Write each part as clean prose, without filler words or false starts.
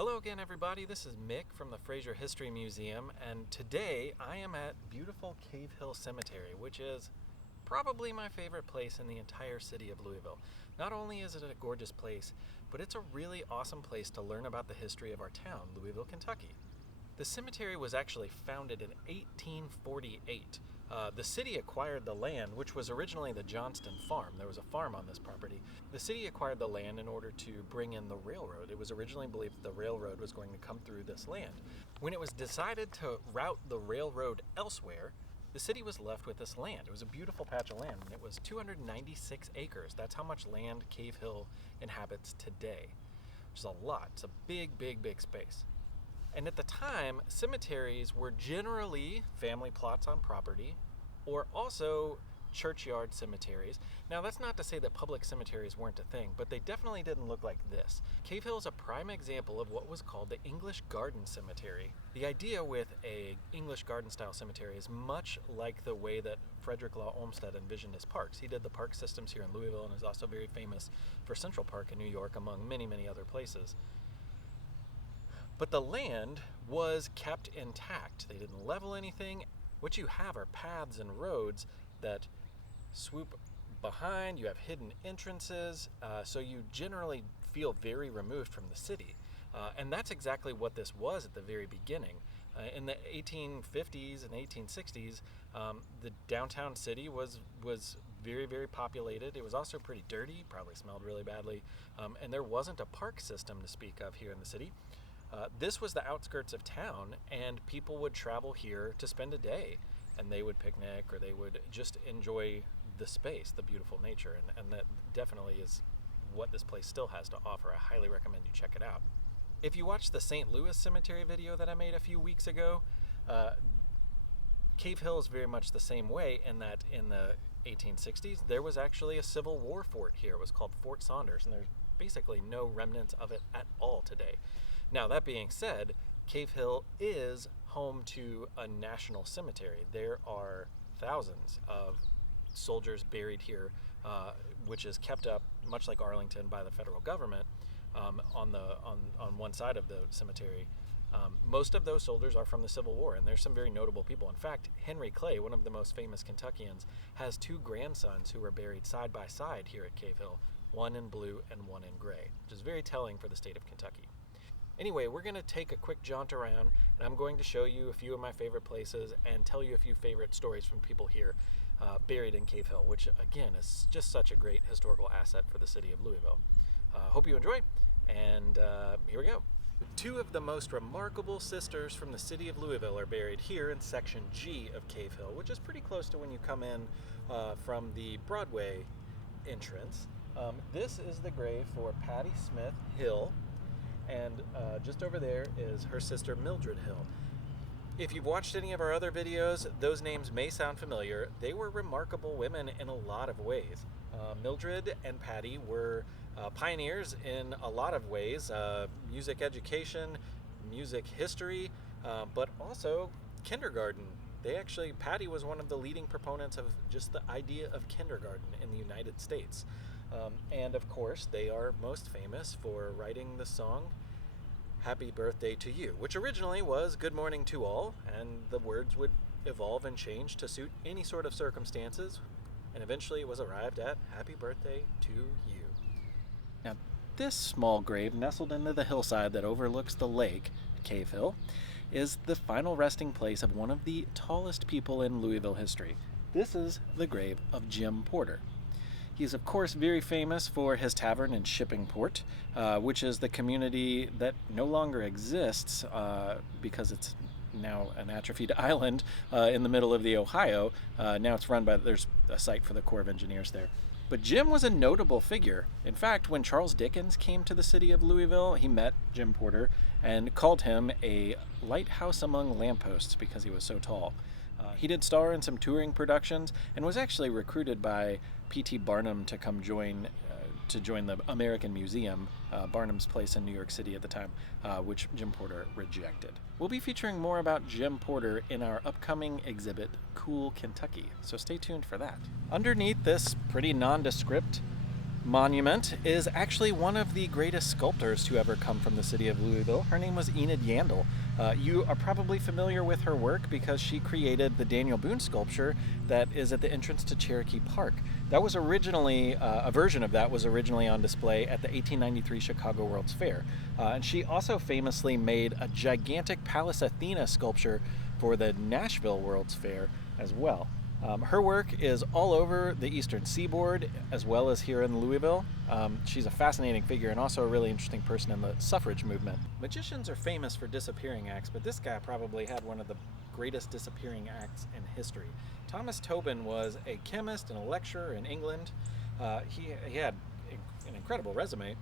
Hello again, everybody. This is Mick from the Frazier History Museum, and today I am at beautiful Cave Hill Cemetery, which is probably my favorite place in the entire city of Louisville. Not only is it a gorgeous place, but it's a really awesome place to learn about the history of our town, Louisville, Kentucky. The cemetery was actually founded in 1848. The city acquired the land, which was originally the Johnston Farm. There was a farm on this property. The city acquired the land in order to bring in the railroad. It was originally believed that the railroad was going to come through this land. When it was decided to route the railroad elsewhere, the city was left with this land. It was a beautiful patch of land, and it was 296 acres. That's how much land Cave Hill inhabits today, which is a lot. It's a big, big, big space. And at the time, cemeteries were generally family plots on property or also churchyard cemeteries. Now, that's not to say that public cemeteries weren't a thing, but they definitely didn't look like this. Cave Hill is a prime example of what was called the English Garden Cemetery. The idea with a English garden style cemetery is much like the way that Frederick Law Olmsted envisioned his parks. He did the park systems here in Louisville and is also very famous for Central Park in New York, among many, many other places. But the land was kept intact. They didn't level anything. What you have are paths and roads that swoop behind. You have hidden entrances, so you generally feel very removed from the city. And that's exactly what this was at the very beginning. In the 1850s and 1860s, the downtown city was very, very populated. It was also pretty dirty, probably smelled really badly, and there wasn't a park system to speak of here in the city. This was the outskirts of town, and people would travel here to spend a day, and they would picnic or they would just enjoy the space, the beautiful nature, and that definitely is what this place still has to offer. I highly recommend you check it out. If you watched the St. Louis Cemetery video that I made a few weeks ago, Cave Hill is very much the same way in that in the 1860s, there was actually a Civil War fort here. It was called Fort Saunders, and there's basically no remnants of it at all today. Now, that being said, Cave Hill is home to a national cemetery. There are thousands of soldiers buried here, which is kept up, much like Arlington, by the federal government on one side of the cemetery. Most of those soldiers are from the Civil War, and there's some very notable people. In fact, Henry Clay, one of the most famous Kentuckians, has two grandsons who are buried side by side here at Cave Hill, one in blue and one in gray, which is very telling for the state of Kentucky. Anyway, we're going to take a quick jaunt around, and I'm going to show you a few of my favorite places and tell you a few favorite stories from people here buried in Cave Hill, which, again, is just such a great historical asset for the city of Louisville. Hope you enjoy, and here we go. Two of the most remarkable sisters from the city of Louisville are buried here in Section G of Cave Hill, which is pretty close to when you come in from the Broadway entrance. This is the grave for Patti Smith Hill, and just over there is her sister Mildred Hill. If you've watched any of our other videos, those names may sound familiar. They were remarkable women in a lot of ways. Mildred and Patti were pioneers in a lot of ways, music education, music history, but also kindergarten. Patti was one of the leading proponents of just the idea of kindergarten in the United States. And of course, they are most famous for writing the song Happy Birthday to You, which originally was Good Morning to All, and the words would evolve and change to suit any sort of circumstances, and eventually it was arrived at Happy Birthday to You. Now, this small grave nestled into the hillside that overlooks the lake, Cave Hill, is the final resting place of one of the tallest people in Louisville history. This is the grave of Jim Porter. He is, of course, very famous for his tavern in Shippingport, which is the community that no longer exists because it's now an atrophied island in the middle of the Ohio. Now it's run by, there's a site for the Corps of Engineers there. But Jim was a notable figure. In fact, when Charles Dickens came to the city of Louisville, he met Jim Porter and called him a lighthouse among lampposts because he was so tall. He did star in some touring productions and was actually recruited by P.T. Barnum to come join the American Museum, Barnum's place in New York City at the time, which Jim Porter rejected. We'll be featuring more about Jim Porter in our upcoming exhibit, Cool Kentucky, so stay tuned for that. Underneath this pretty nondescript monument is actually one of the greatest sculptors to ever come from the city of Louisville. Her name was Enid Yandell. You are probably familiar with her work because she created the Daniel Boone sculpture that is at the entrance to Cherokee Park. That was originally, a version of that was originally on display at the 1893 Chicago World's Fair. And she also famously made a gigantic Pallas Athena sculpture for the Nashville World's Fair as well. Her work is all over the eastern seaboard as well as here in Louisville. She's a fascinating figure and also a really interesting person in the suffrage movement. Magicians are famous for disappearing acts, but this guy probably had one of the greatest disappearing acts in history. Thomas Tobin was a chemist and a lecturer in England. He had an incredible resume,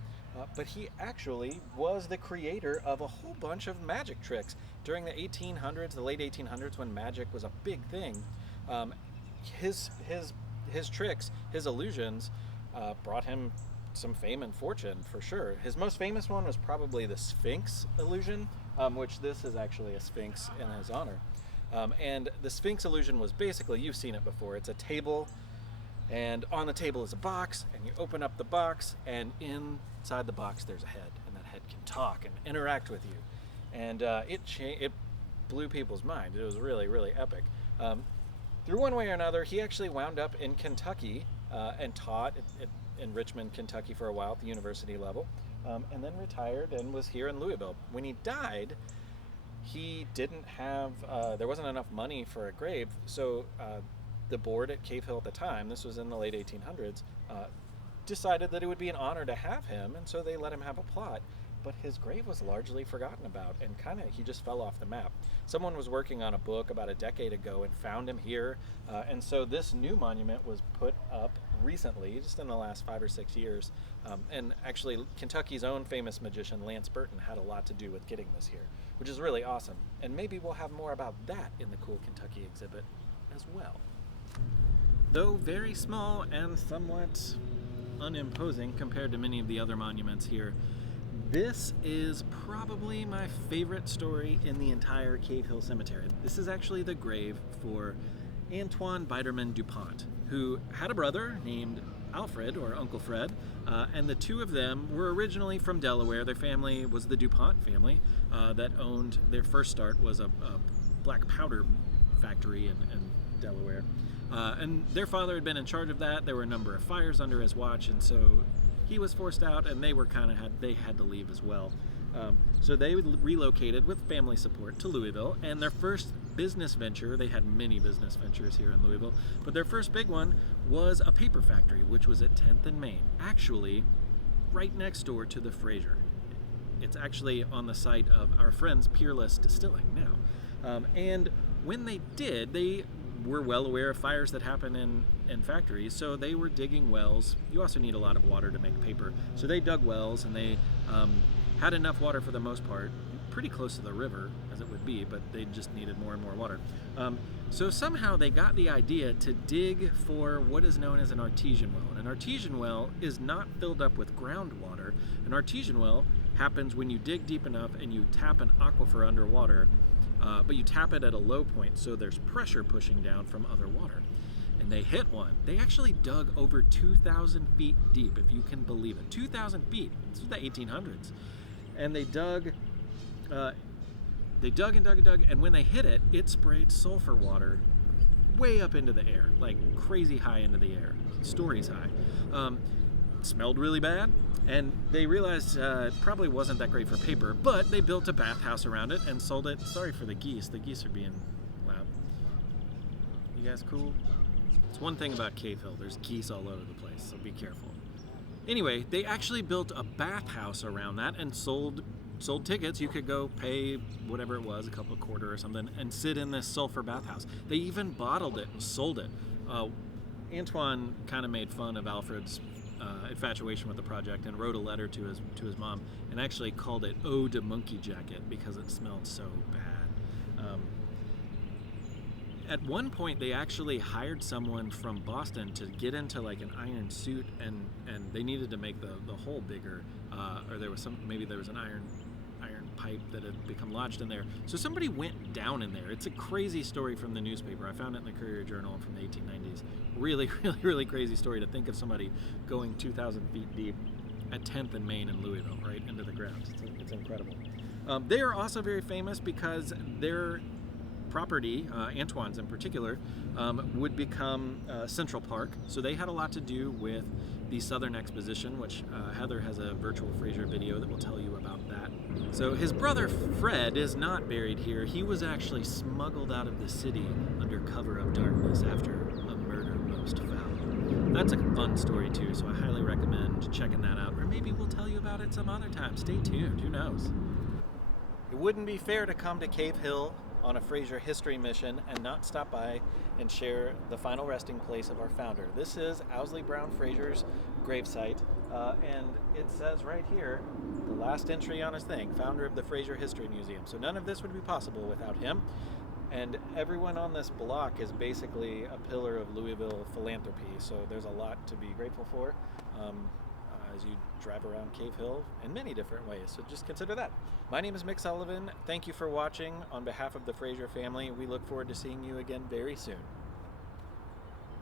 but he actually was the creator of a whole bunch of magic tricks during the 1800s, the late 1800s, when magic was a big thing. His tricks, his illusions, brought him some fame and fortune for sure. His most famous one was probably the Sphinx illusion, which this is actually a Sphinx in his honor. And the Sphinx illusion was basically, you've seen it before, it's a table, and on the table is a box, and you open up the box, and inside the box there's a head, and that head can talk and interact with you. And it blew people's mind. It was really, really epic. Through one way or another, he actually wound up in Kentucky and taught in Richmond, Kentucky for a while at the university level, and then retired and was here in Louisville. When he died, he didn't have, there wasn't enough money for a grave, so the board at Cave Hill at the time, this was in the late 1800s, decided that it would be an honor to have him, and so they let him have a plot. But his grave was largely forgotten about, and he just fell off the map. Someone was working on a book about a decade ago and found him here, and so this new monument was put up recently, just in the last 5 or 6 years. And actually, Kentucky's own famous magician, Lance Burton, had a lot to do with getting this here, which is really awesome. And maybe we'll have more about that in the Cool Kentucky exhibit as well. Though very small and somewhat unimposing compared to many of the other monuments here, this is probably my favorite story in the entire Cave Hill Cemetery. This is actually the grave for Antoine Biderman DuPont, who had a brother named Alfred, or Uncle Fred, and the two of them were originally from Delaware. Their family was the DuPont family that owned, their first start was a black powder factory in Delaware. And their father had been in charge of that. There were a number of fires under his watch, and so he was forced out, and they had to leave as well. So they relocated with family support to Louisville, and their first business venture, they had many business ventures here in Louisville, but their first big one was a paper factory, which was at 10th and Main, actually right next door to the Frazier. It's actually on the site of our friends Peerless Distilling now. And when they did, they were well aware of fires that happen in factories, so they were digging wells. You also need a lot of water to make paper, so they dug wells, and they had enough water for the most part, pretty close to the river as it would be, but they just needed more and more water. So somehow they got the idea to dig for what is known as an artesian well. And an artesian well is not filled up with groundwater. An artesian well happens when you dig deep enough and you tap an aquifer underwater, but you tap it at a low point, so there's pressure pushing down from other water. And they hit one. They actually dug over 2,000 feet deep, if you can believe it. 2,000 feet. This was the 1800s. And they dug and dug, and when they hit it, it sprayed sulfur water way up into the air, like crazy high into the air, stories high. Smelled really bad, and they realized it probably wasn't that great for paper, but they built a bathhouse around it and sold it. Sorry for the geese are being loud. You guys cool? It's one thing about Cave Hill, there's geese all over the place, so be careful. Anyway, they actually built a bathhouse around that and sold tickets. You could go pay whatever it was, a couple of quarter or something, and sit in this sulfur bathhouse. They even bottled it and sold it. Antoine kind of made fun of Alfred's infatuation with the project and wrote a letter to his mom and actually called it Ode to Monkey Jacket because it smelled so bad. At one point, they actually hired someone from Boston to get into like an iron suit, and they needed to make the hole bigger, or there was an iron pipe pipe that had become lodged in there. So somebody went down in there. It's a crazy story from the newspaper. I found it in the Courier Journal from the 1890s. Really, really, really crazy story to think of somebody going 2,000 feet deep at 10th and Main in Louisville, right into the ground. It's incredible. They are also very famous because their property, Antoine's in particular, would become Central Park. So they had a lot to do with the Southern Exposition, which Heather has a virtual Frazier video that will tell you about that. So his brother Fred is not buried here. He was actually smuggled out of the city under cover of darkness after a murder most foul. That's a fun story too, so I highly recommend checking that out. Or maybe we'll tell you about it some other time. Stay tuned, who knows? It wouldn't be fair to come to Cave Hill on a Frazier history mission and not stop by and share the final resting place of our founder. This is Owsley Brown Frazier's gravesite, and it says right here, the last entry on his thing, founder of the Frazier History Museum. So none of this would be possible without him, and everyone on this block is basically a pillar of Louisville philanthropy, so there's a lot to be grateful for as you drive around Cave Hill in many different ways, so just consider that. My name is Mick Sullivan. Thank you for watching. On behalf of the Frazier family, we look forward to seeing you again very soon.